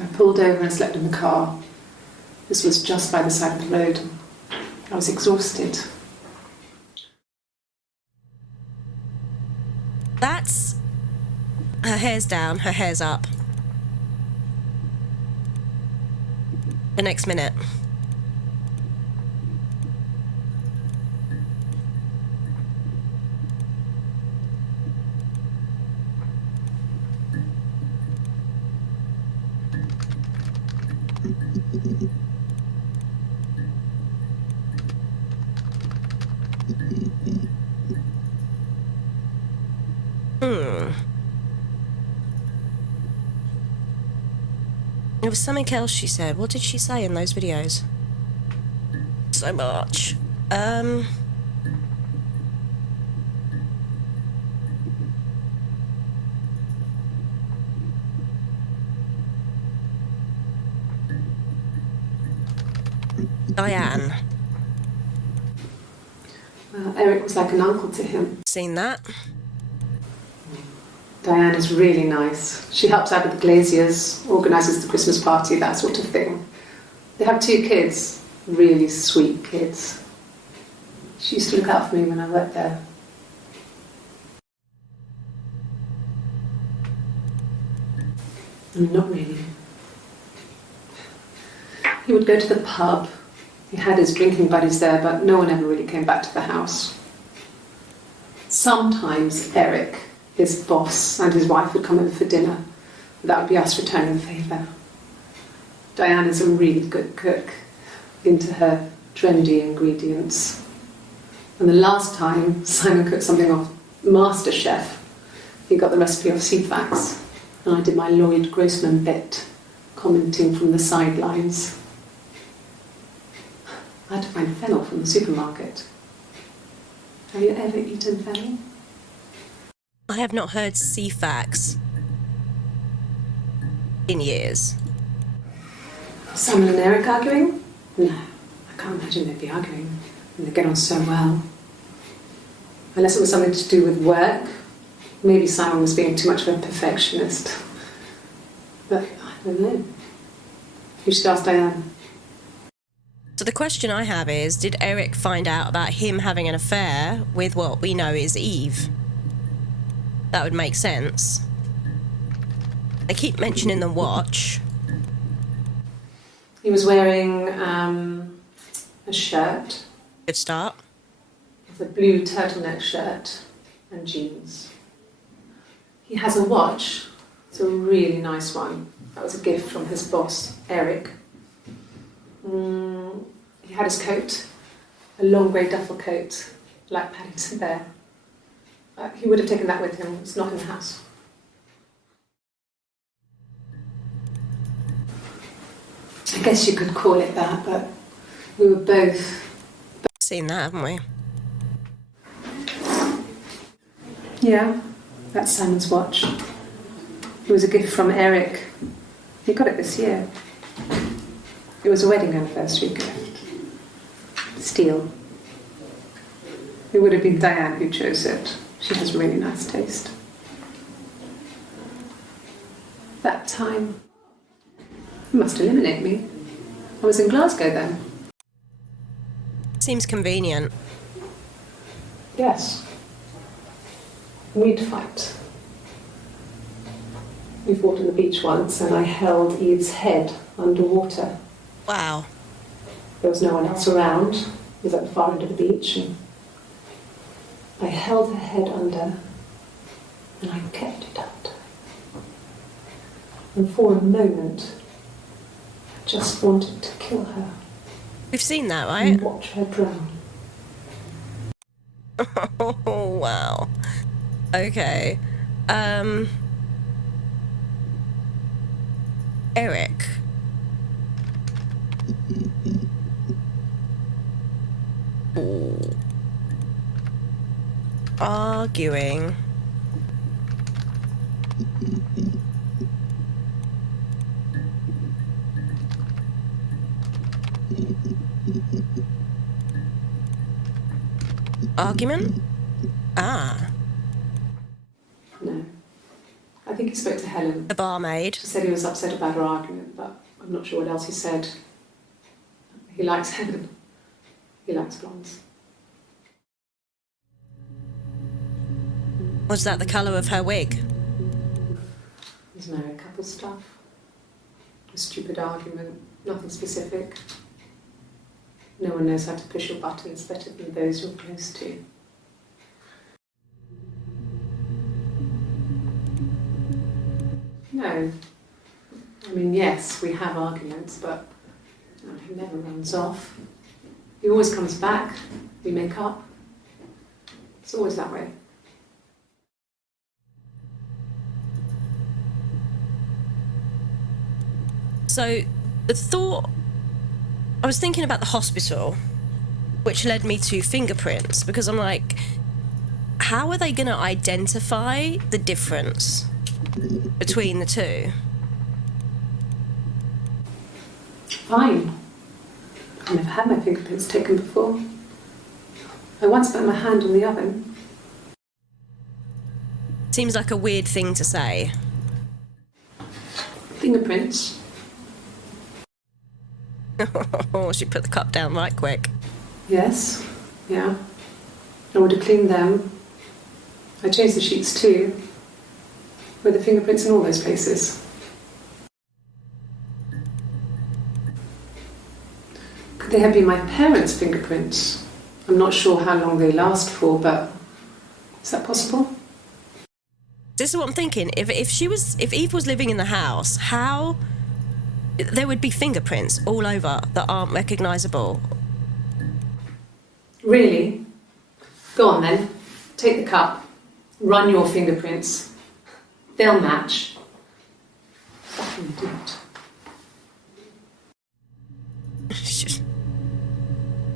I pulled over and slept in the car. This was just by the side of the road. I was exhausted. That's... Her hair's down, her hair's up. The next minute. There was something else she said. What did she say in those videos? So much. Diane. Eric was like an uncle to him. Seen that? Diane is really nice. She helps out with the glaziers, organises the Christmas party, that sort of thing. They have 2 kids, really sweet kids. She used to look out for me when I worked there. Not really. He would go to the pub. He had his drinking buddies there, but no one ever really came back to the house. Sometimes Eric, his boss, and his wife would come over for dinner. That would be us returning the favour. Diane is a really good cook, into her trendy ingredients. And the last time Simon cooked something off MasterChef, he got the recipe off Ceefax, and I did my Lloyd Grossman bit, commenting from the sidelines. I had to find fennel from the supermarket. Have you ever eaten fennel? I have not heard Ceefax in years. Simon and Eric arguing? No, I can't imagine they'd be arguing. They get on so well. Unless it was something to do with work. Maybe Simon was being too much of a perfectionist. But I don't know. You should ask Diane. So the question I have is, did Eric find out about him having an affair with what we know is Eve? That would make sense. They keep mentioning the watch. He was wearing a shirt. Good start. With a blue turtleneck shirt and jeans. He has a watch. It's a really nice one. That was a gift from his boss, Eric. He had his coat, a long grey duffel coat, like Paddington Bear. He would have taken that with him. It's not in the house. I guess you could call it that, but we were both... Seen that, haven't we? Yeah, that's Simon's watch. It was a gift from Eric. He got it this year. It was a wedding anniversary gift. Steel. It would have been Diane who chose it. She has really nice taste. That time, you must eliminate me. I was in Glasgow then. Seems convenient. Yes. We'd fight. We fought on the beach once and I held Eve's head underwater. Wow. There was no one else around. It was at the far end of the beach and I held her head under and I kept it under. And for a moment, I just wanted to kill her. We've seen that, right? And watch her drown. Oh, wow. Okay. Eric. Ooh. Arguing. Argument? Ah. No. I think think he spoke to Helen. The barmaid. She said he was upset about her argument, but I'm not sure what else he said. He likes Helen. He likes blondes. Was that the colour of her wig? There's married couple stuff. A stupid argument, nothing specific. No one knows how to push your buttons better than those you're close to. No. I mean, yes, we have arguments, but he never runs off. He always comes back. We make up. It's always that way. So, the thought... I was thinking about the hospital, which led me to fingerprints, because I'm like, how are they going to identify the difference between the two? Fine. I've never had my fingerprints taken before. I once put my hand on the oven. Seems like a weird thing to say. Fingerprints? Oh, she put the cup down right quick. Yes. Yeah. I would have cleaned them. I changed the sheets too. Were the fingerprints in all those places? Could they have been my parents' fingerprints? I'm not sure how long they last for, but is that possible? This is what I'm thinking. If Eve was living in the house, how there would be fingerprints all over that aren't recognisable. Really? Go on then. Take the cup. Run your fingerprints. They'll match. Fucking idiot.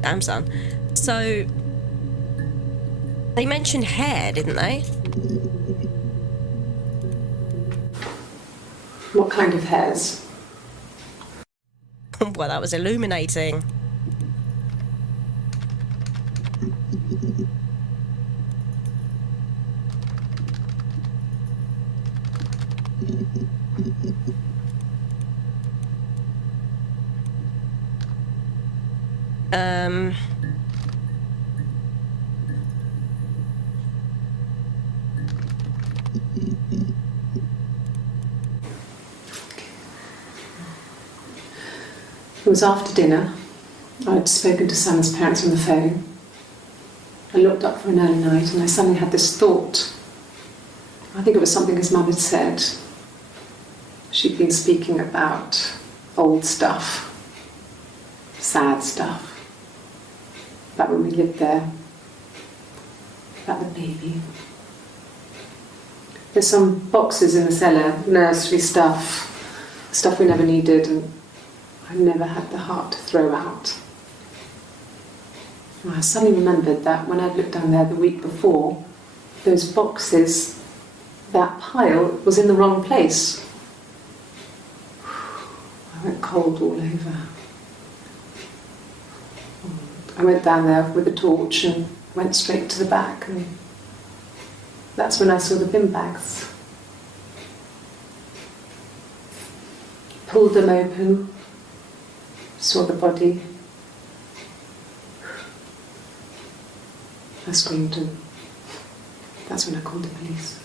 Damn, son. So, they mentioned hair, didn't they? What kind of hairs? Well, that was illuminating. It was after dinner. I'd spoken to Sam's parents on the phone. I looked up for an early night and I suddenly had this thought. I think it was something his mum had said. She'd been speaking about old stuff, sad stuff, about when we lived there, about the baby. There's some boxes in the cellar, nursery stuff we never needed, and I never had the heart to throw out. And I suddenly remembered that when I'd looked down there the week before, those boxes, that pile was in the wrong place. I went cold all over. I went down there with a torch and went straight to the back, and that's when I saw the bin bags. Pulled them open, saw the body. I screamed, and that's when I called the police.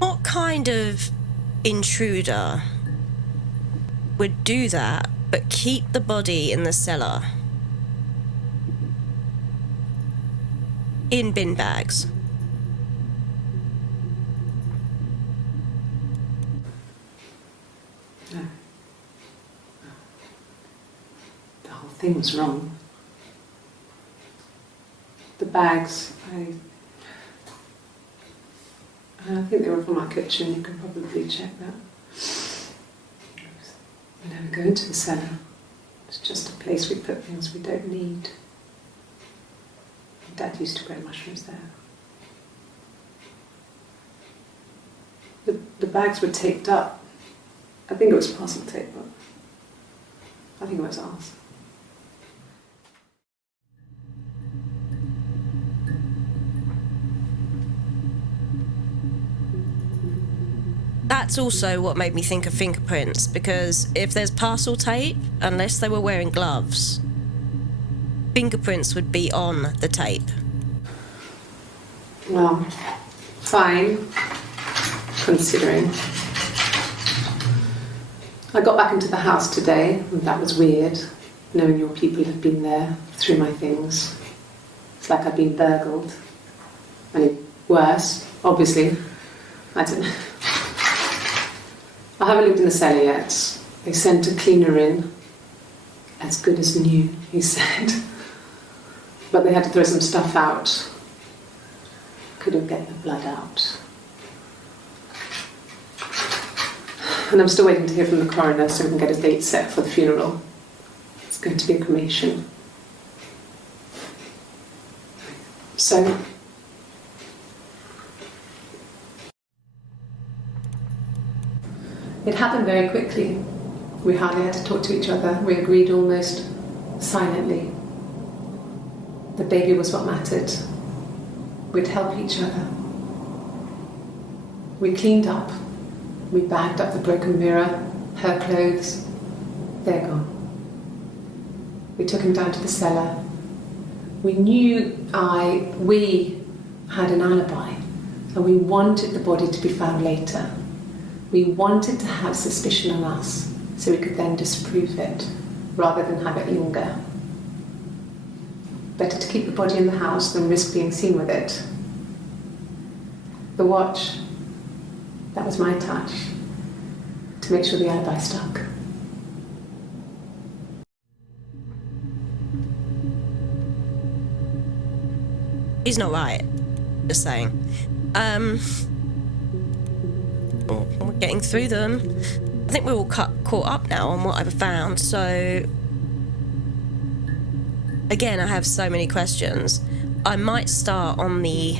What kind of intruder would do that but keep the body in the cellar? In bin bags? No. The whole thing was wrong. The bags, I think they were from our kitchen. You can probably check that. We never go into the cellar. It's just a place we put things we don't need. Dad used to grow mushrooms there. The bags were taped up. I think it was parcel tape, but I think it was ours. That's also what made me think of fingerprints, because if there's parcel tape, unless they were wearing gloves, fingerprints would be on the tape. Well, fine, considering. I got back into the house today, and that was weird, knowing your people had been there through my things. It's like I'd been burgled. I mean, worse, obviously. I don't know. I haven't lived in the cellar yet. They sent a cleaner in. As good as new, he said. But they had to throw some stuff out. Couldn't get the blood out. And I'm still waiting to hear from the coroner so we can get a date set for the funeral. It's going to be a cremation. So... it happened very quickly. We hardly had to talk to each other. We agreed almost silently. The baby was what mattered. We'd help each other. We cleaned up. We bagged up the broken mirror, her clothes. They're gone. We took him down to the cellar. We had an alibi, and we wanted the body to be found later. We wanted to have suspicion on us, so we could then disprove it, rather than have it linger. Better to keep the body in the house than risk being seen with it. The watch, that was my touch, to make sure the alibi stuck. He's not right. Just saying. We're getting through them. I think we're all caught up now on what I've found, so... Again, I have so many questions. I might start on the...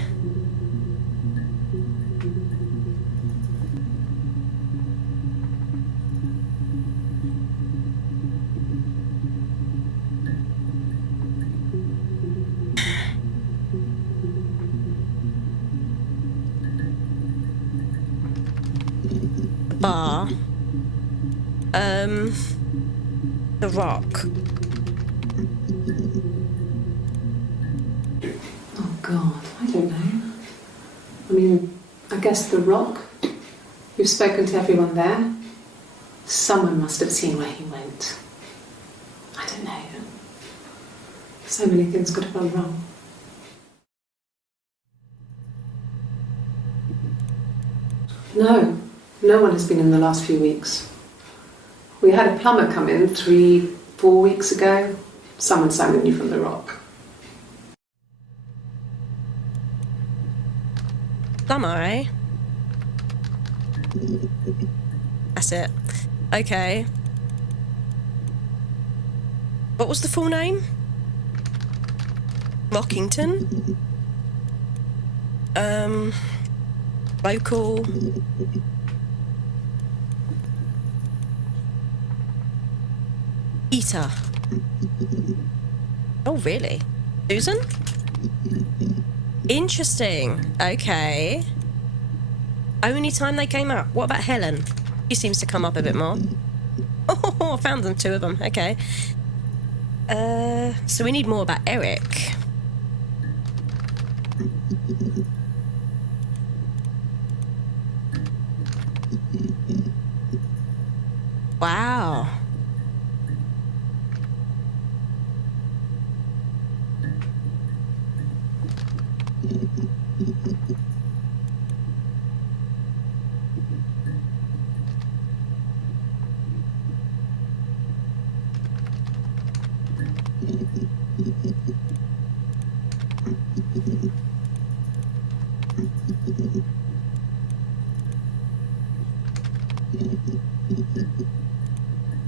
bar. The rock. Oh God, I don't know. I mean, I guess the rock. You've spoken to everyone there. Someone must have seen where he went. I don't know. So many things could have gone wrong. No one has been in the last few weeks. We had a plumber come in 3-4 weeks ago. Someone summoned you from the rock. Plumber, eh? That's it. Okay. What was the full name? Rockington? Local... Eater. Oh, really? Susan? Interesting. Okay. Only time they came up. What about Helen? She seems to come up a bit more. Oh, I found them, 2 of them. Okay. So we need more about Eric. Wow.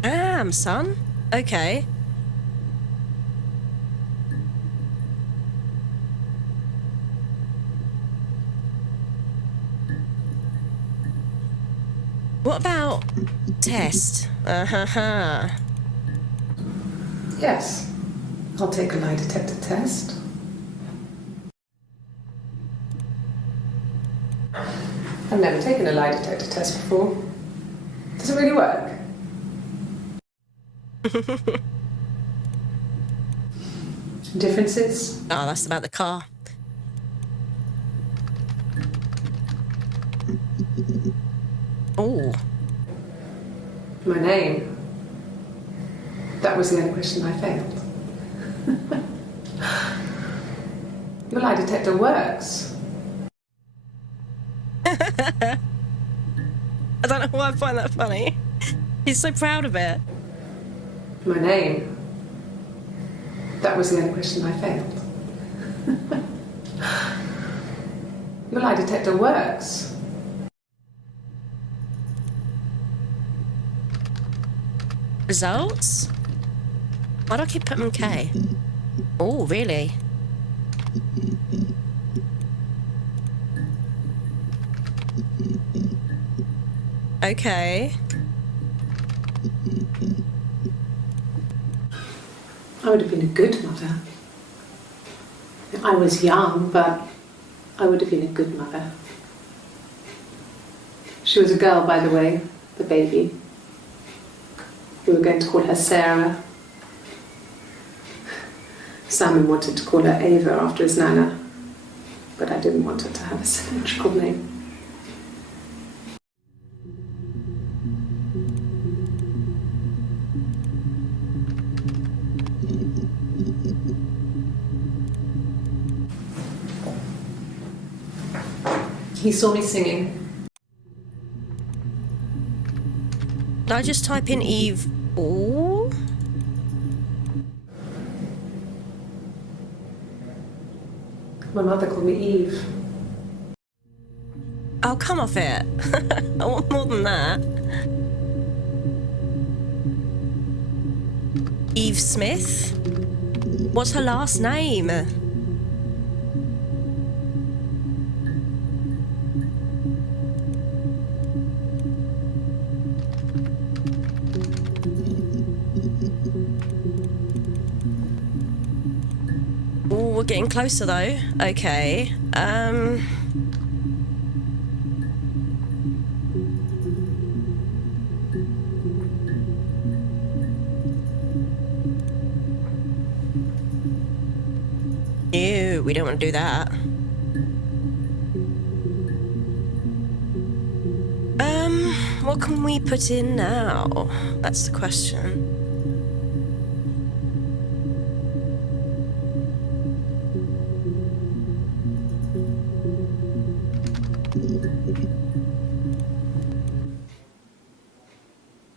Damn, son. Okay. What about test? Yes. I'll take a lie detector test. I've never taken a lie detector test before. Does it really work? Differences? Oh, that's about the car. Oh. My name. That was the only question I failed. Your lie detector works. I don't know why I find that funny. He's so proud of it. My name. That was the only question I failed. Your lie detector works. Results? Why do I keep putting K? Oh, really? Okay. I would have been a good mother. I was young, but I would have been a good mother. She was a girl, by the way, the baby. We were going to call her Sarah. Simon wanted to call her Ava after his nana, but I didn't want her to have a symmetrical name. He saw me singing. Did I just type in Eve? Oh. My mother called me Eve. Oh, come off it. I want more than that. Eve Smith? What's her last name? Oh, we're getting closer though. Okay. Ew, we don't want to do that. What can we put in now? That's the question.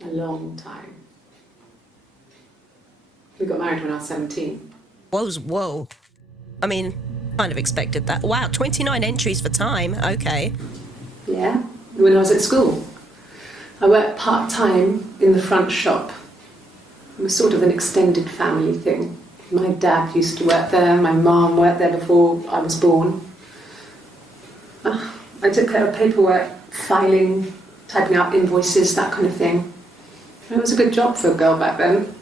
A long time. We got married when I was 17. Whoa. I mean, kind of expected that. Wow, 29 entries for time. Okay. Yeah, when I was at school. I worked part-time in the front shop. It was sort of an extended family thing. My dad used to work there, my mum worked there before I was born. I took care of paperwork, filing, typing out invoices, that kind of thing. It was a good job for a girl back then.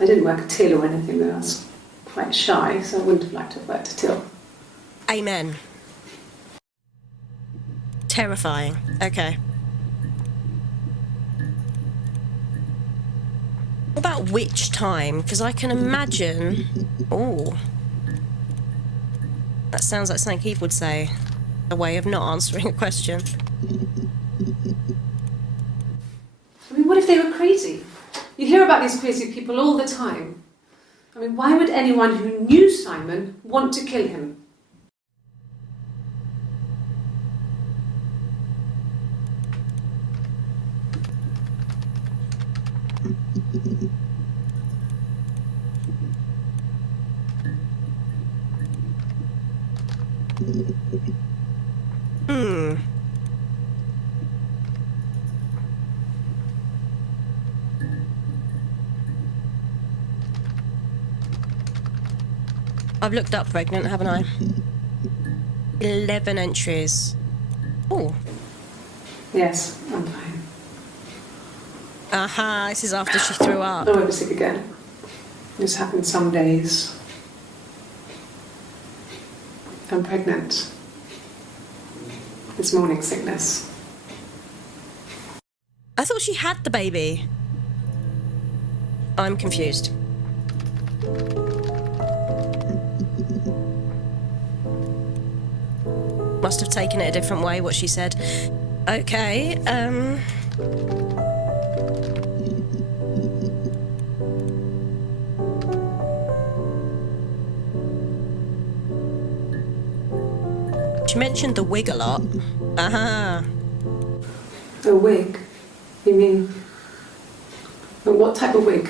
I didn't work a till or anything though. I was quite shy, so I wouldn't have liked to have worked a till. Amen. Terrifying. Okay. What about which time? Because I can imagine... Oh. That sounds like something Keith would say. A way of not answering a question. I mean, what if they were crazy? You hear about these crazy people all the time. I mean, why would anyone who knew Simon want to kill him? I've looked up pregnant, haven't I? 11 entries. Oh. Yes, I'm fine. Aha, this is after she threw up. I won't be sick again. This happens some days. I'm pregnant. This morning sickness. I thought she had the baby. I'm confused. Must have taken it a different way, what she said. Okay, she mentioned the wig a lot. Uh-huh. A wig? You mean... But what type of wig?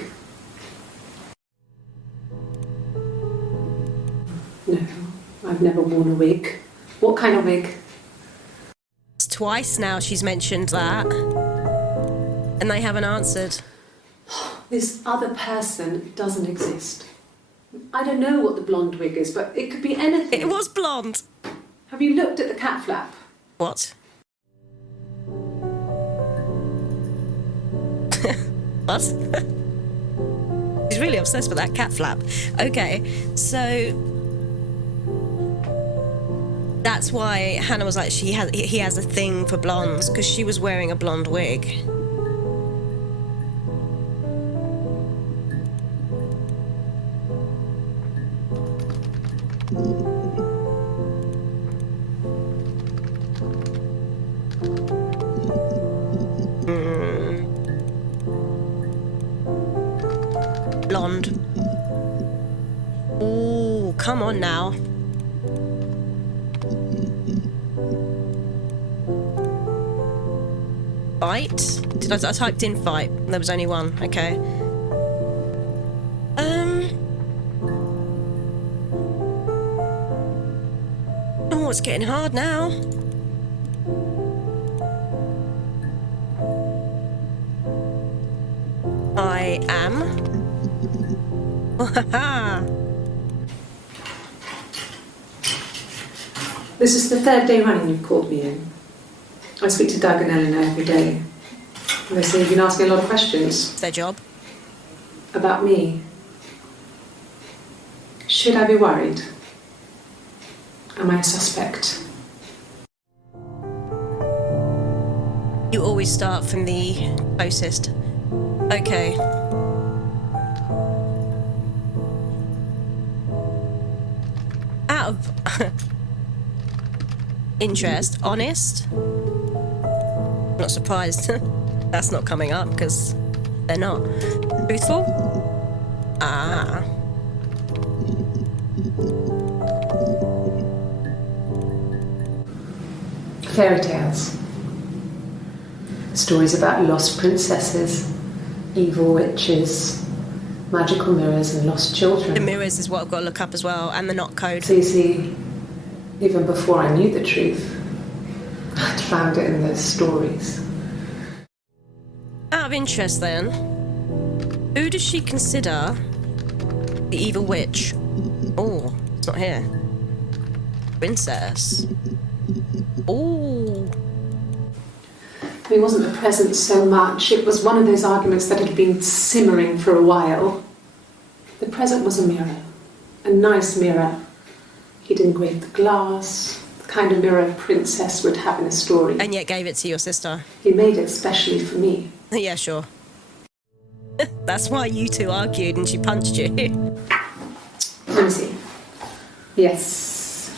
No, I've never worn a wig. What kind of wig? It's twice now she's mentioned that. And they haven't answered. This other person doesn't exist. I don't know what the blonde wig is, but it could be anything. It was blonde. Have you looked at the cat flap? What? What? She's really obsessed with that cat flap. Okay, so that's why Hannah was like, he has a thing for blondes, because she was wearing a blonde wig. Blonde. Ooh, come on now. Fight? I typed in fight. There was only one. Okay. Oh, it's getting hard now. I am. This is the third day running you've called me in. I speak to Doug and Eleanor every day. And they say you've been asking a lot of questions. It's their job. About me. Should I be worried? Am I a suspect? You always start from the closest. Okay. Out of interest, honest? Not surprised. That's not coming up because they're not. Truthful? Ah. Fairy tales. Stories about lost princesses, evil witches, magical mirrors and lost children. The mirrors is what I've got to look up as well, and the knot code. So you see, even before I knew the truth, I'd found it in those stories. Out of interest then, who does she consider the evil witch? Oh, it's not here. Princess. Oh. It wasn't the present so much, it was one of those arguments that had been simmering for a while. The present was a mirror, a nice mirror. He'd engraved the glass, the kind of mirror a princess would have in a story. And yet gave it to your sister. He made it specially for me. Yeah, sure. That's why you two argued and she punched you. Let me see. Yes.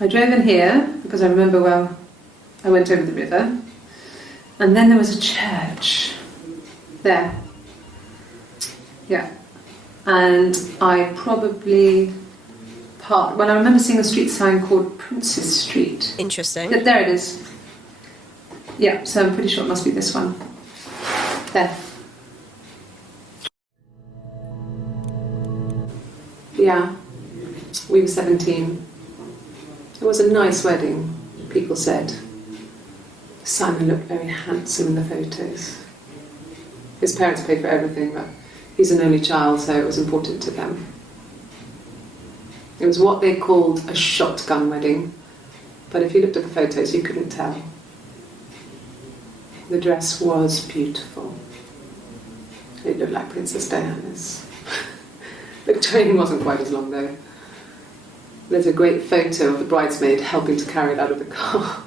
I drove in here because I remember, well, I went over the river. And then there was a church. There. Yeah. And I probably parked... Well, I remember seeing a street sign called Princess Street. Interesting. There it is. Yeah, so I'm pretty sure it must be this one. There. Yeah. We were 17. It was a nice wedding, people said. Simon looked very handsome in the photos. His parents paid for everything, but he's an only child, so it was important to them. It was what they called a shotgun wedding, but if you looked at the photos, you couldn't tell. The dress was beautiful. It looked like Princess Diana's. The train wasn't quite as long, though. There's a great photo of the bridesmaid helping to carry it out of the car.